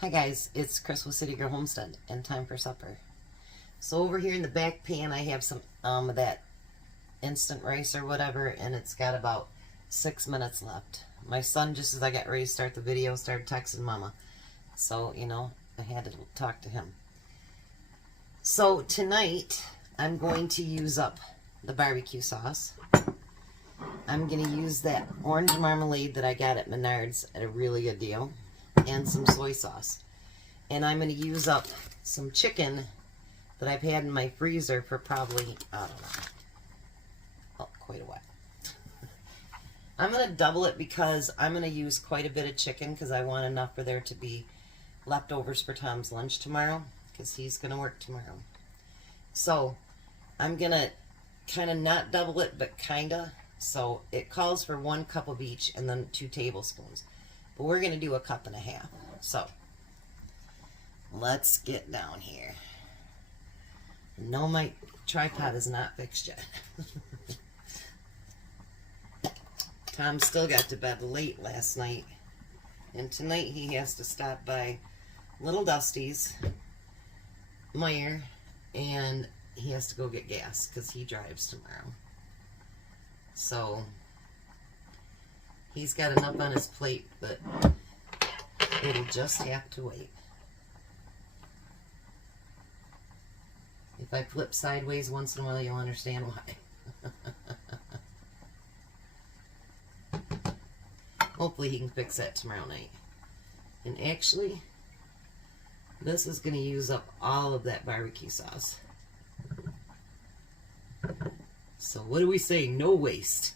Hi guys, it's Chris with City Girl Homestead and time for supper. So over here in the back pan I have some of that instant rice or whatever, and it's got about 6 minutes left. My son, just as I got ready to start the video, started texting Mama. So, you know, I had to talk to him. So tonight I'm going to use up the barbecue sauce. I'm going to use that orange marmalade that I got at Menards at a really good deal, and some soy sauce. And I'm going to use up some chicken that I've had in my freezer for probably, I don't know, quite a while. I'm going to double it because I'm going to use quite a bit of chicken because I want enough for there to be leftovers for Tom's lunch tomorrow because he's going to work tomorrow. So I'm going to kind of not double it, but kind of. So it calls for 1 cup of each and then 2 tablespoons. But we're going to do 1.5 cups. So let's get down here. No, my tripod is not fixed yet. Tom still got to bed late last night. And tonight he has to stop by Little Dusty's, Meijer, and he has to go get gas because he drives tomorrow. So he's got enough on his plate, but it'll just have to wait. If I flip sideways once in a while, you'll understand why. Hopefully he can fix that tomorrow night. And actually, this is going to use up all of that barbecue sauce. So what do we say? No waste.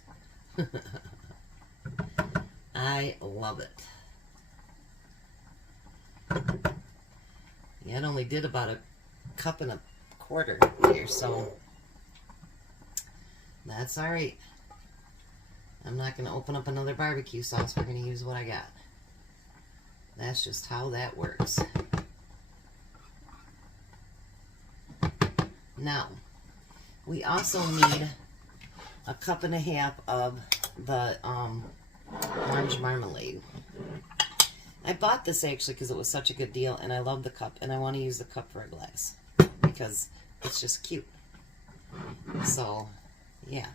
I love it. Yeah, it only did about 1.25 cups here, so that's alright. I'm not going to open up another barbecue sauce. We're going to use what I got. That's just how that works. Now, we also need 1.5 cups of the orange marmalade. I bought this actually because it was such a good deal, and I love the cup, and I want to use the cup for a glass because it's just cute. So, yeah.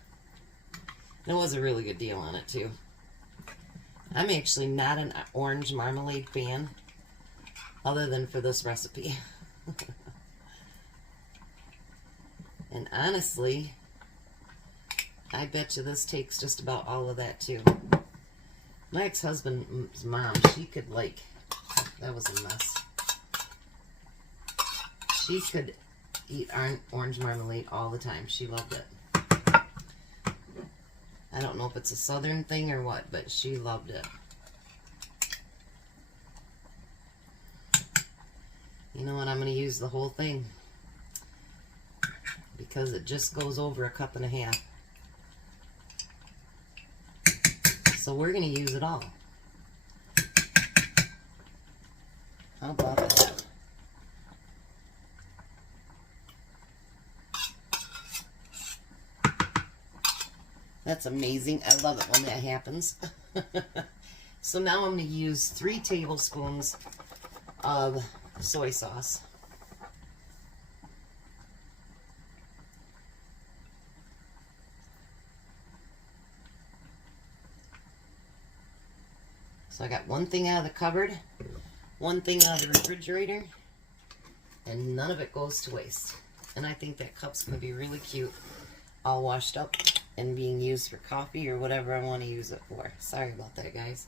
And it was a really good deal on it, too. I'm actually not an orange marmalade fan, other than for this recipe. And honestly, I bet you this takes just about all of that, too. My ex-husband's mom, she could, like, that was a mess. She could eat orange marmalade all the time. She loved it. I don't know if it's a southern thing or what, but she loved it. You know what? I'm going to use the whole thing because it just goes over 1.5 cups. So we're going to use it all. How about that? That's amazing. I love it when that happens. So now I'm going to use 3 tablespoons of soy sauce. So I got 1 thing out of the cupboard, 1 thing out of the refrigerator, and none of it goes to waste. And I think that cup's going to be really cute, all washed up and being used for coffee or whatever I want to use it for. Sorry about that, guys.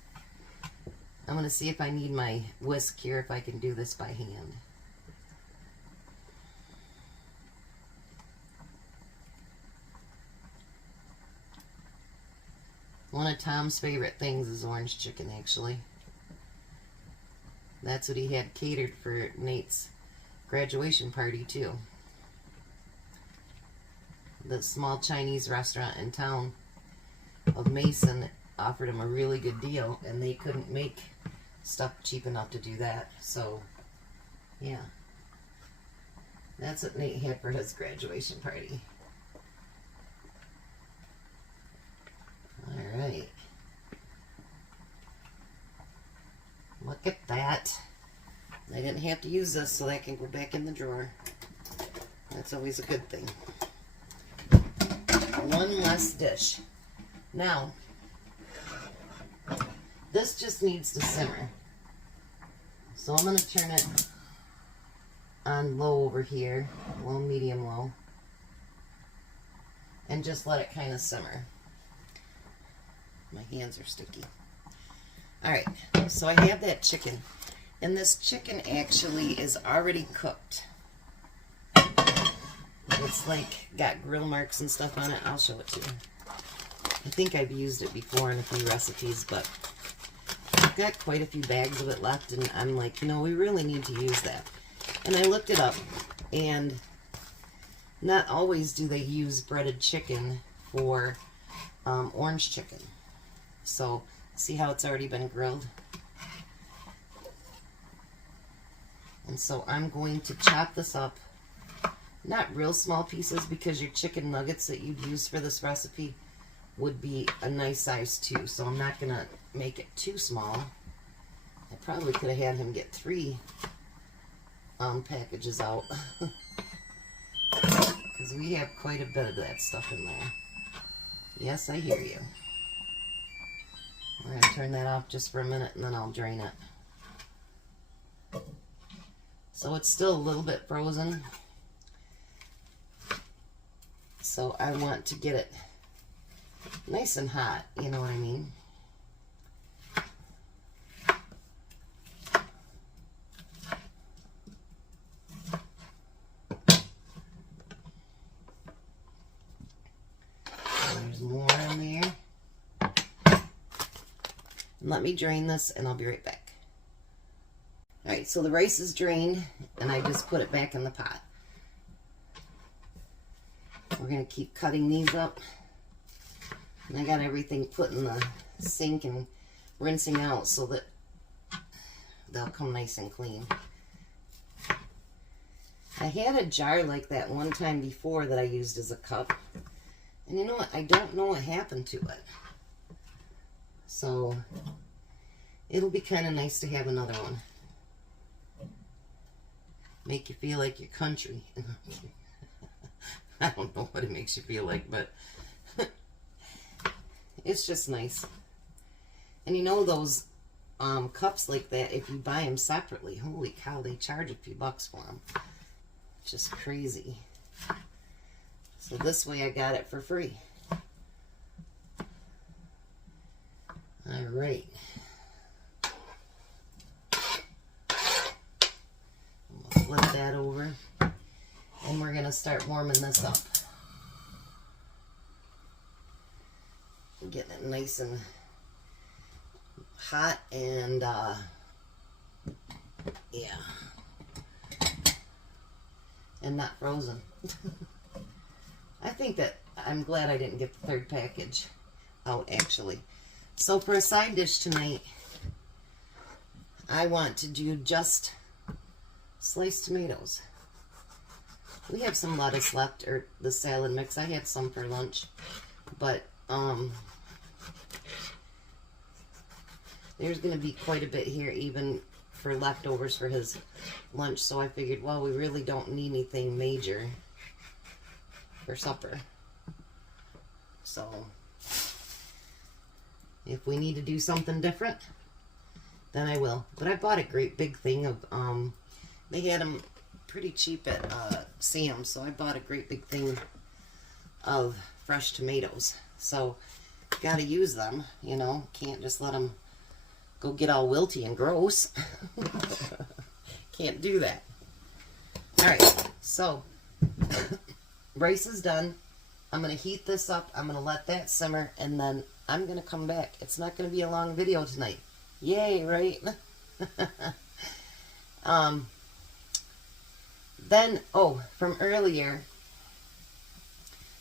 I'm going to see if I need my whisk here, if I can do this by hand. One of Tom's favorite things is orange chicken, actually. That's what he had catered for Nate's graduation party, too. The small Chinese restaurant in town of Mason offered him a really good deal, and they couldn't make stuff cheap enough to do that. So, yeah. That's what Nate had for his graduation party. Alright. Look at that. I didn't have to use this, so that can go back in the drawer. That's always a good thing. One less dish. Now, this just needs to simmer. So I'm going to turn it on low over here, low, medium, low, and just let it kind of simmer. My hands are sticky. Alright, so I have that chicken, and this chicken actually is already cooked. It's like got grill marks and stuff on it. I'll show it to you. I think I've used it before in a few recipes, but I've got quite a few bags of it left, and I'm like, we really need to use that. And I looked it up, and not always do they use breaded chicken for orange chicken. So, see how it's already been grilled? And so I'm going to chop this up, not real small pieces, because your chicken nuggets that you'd use for this recipe would be a nice size too. So I'm not going to make it too small. I probably could have had him get 3 packages out. Because we have quite a bit of that stuff in there. Yes, I hear you. We're going to turn that off just for a minute, and then I'll drain it. So it's still a little bit frozen. So I want to get it nice and hot, you know what I mean? There's more in there. And let me drain this, and I'll be right back. Alright, so the rice is drained, and I just put it back in the pot. We're going to keep cutting these up. And I got everything put in the sink and rinsing out so that they'll come nice and clean. I had a jar like that one time before that I used as a cup. And you know what? I don't know what happened to it. So it'll be kind of nice to have another one. Make you feel like your country. I don't know what it makes you feel like, but it's just nice. And you know those cups like that, if you buy them separately, holy cow, they charge a few bucks for them. Just crazy. So this way I got it for free. All right. I'm gonna flip that over, and we're gonna start warming this up. Getting it nice and hot and yeah, and not frozen. I think that I'm glad I didn't get the 3rd package out actually. So for a side dish tonight, I want to do just sliced tomatoes. We have some lettuce left, or the salad mix. I had some for lunch, but there's going to be quite a bit here even for leftovers for his lunch, so I figured, well, we really don't need anything major for supper. So if we need to do something different, then I will. But I bought a great big thing of, they had them pretty cheap at Sam's, so I bought a great big thing of fresh tomatoes. So, gotta use them, you know, can't just let them go get all wilty and gross. Can't do that. Alright, so, rice is done. I'm going to heat this up, I'm going to let that simmer, and then I'm going to come back. It's not going to be a long video tonight. Yay, right? Then, oh, from earlier,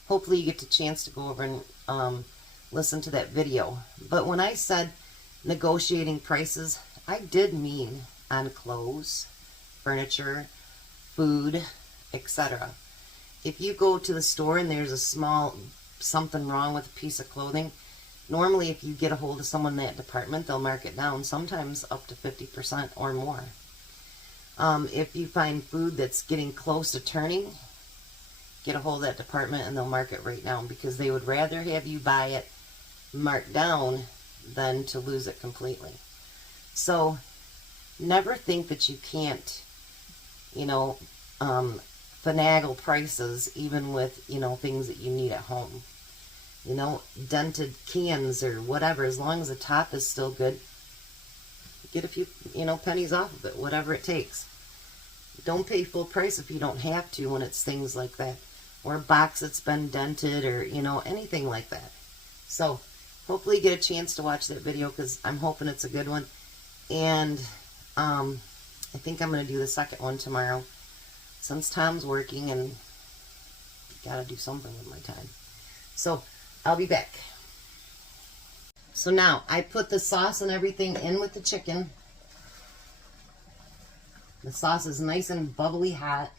hopefully you get a chance to go over and listen to that video. But when I said negotiating prices, I did mean on clothes, furniture, food, etc. If you go to the store and there's a small something wrong with a piece of clothing, normally if you get a hold of someone in that department, they'll mark it down, sometimes up to 50% or more. If you find food that's getting close to turning, get a hold of that department and they'll mark it right now, because they would rather have you buy it marked down than to lose it completely. So never think that you can't, you know, finagle prices even with, you know, things that you need at home. You know, dented cans or whatever, as long as the top is still good, get a few, you know, pennies off of it, whatever it takes. Don't pay full price if you don't have to when it's things like that. Or a box that's been dented, or, you know, anything like that. So, hopefully you get a chance to watch that video, because I'm hoping it's a good one. And, I think I'm going to do the second one tomorrow, since Tom's working and got to do something with my time. So, I'll be back. So now, I put the sauce and everything in with the chicken. The sauce is nice and bubbly hot.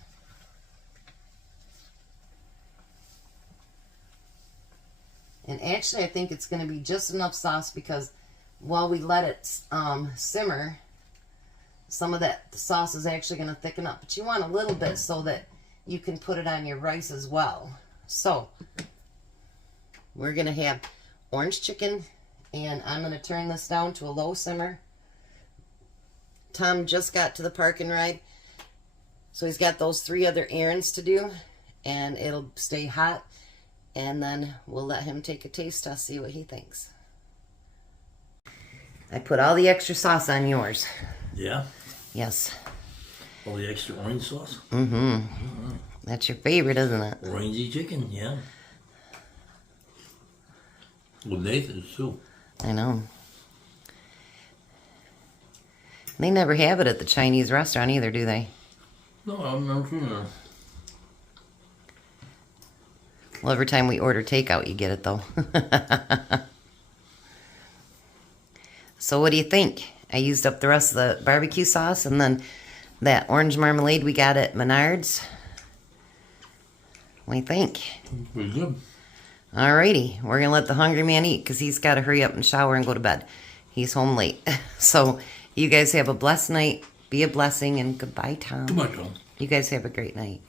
And actually, I think it's going to be just enough sauce, because while we let it simmer, some of that sauce is actually going to thicken up. But you want a little bit so that you can put it on your rice as well. So, we're going to have orange chicken, and I'm going to turn this down to a low simmer. Tom just got to the park and ride, so he's got those 3 other errands to do, and it'll stay hot, and then we'll let him take a taste test, see what he thinks. I put all the extra sauce on yours. Yeah? Yes. All the extra orange sauce? Mm-hmm. That's your favorite, isn't it? Orangey chicken, yeah. Well, Nathan's too. I know. They never have it at the Chinese restaurant either, do they? No, I've never seen that. Well, every time we order takeout, you get it, though. So what do you think? I used up the rest of the barbecue sauce, and then that orange marmalade we got at Menards. What do you think? Pretty good. Alrighty, we're going to let the hungry man eat, because he's got to hurry up and shower and go to bed. He's home late. So you guys have a blessed night. Be a blessing, and goodbye, Tom. Goodbye, Tom. You guys have a great night.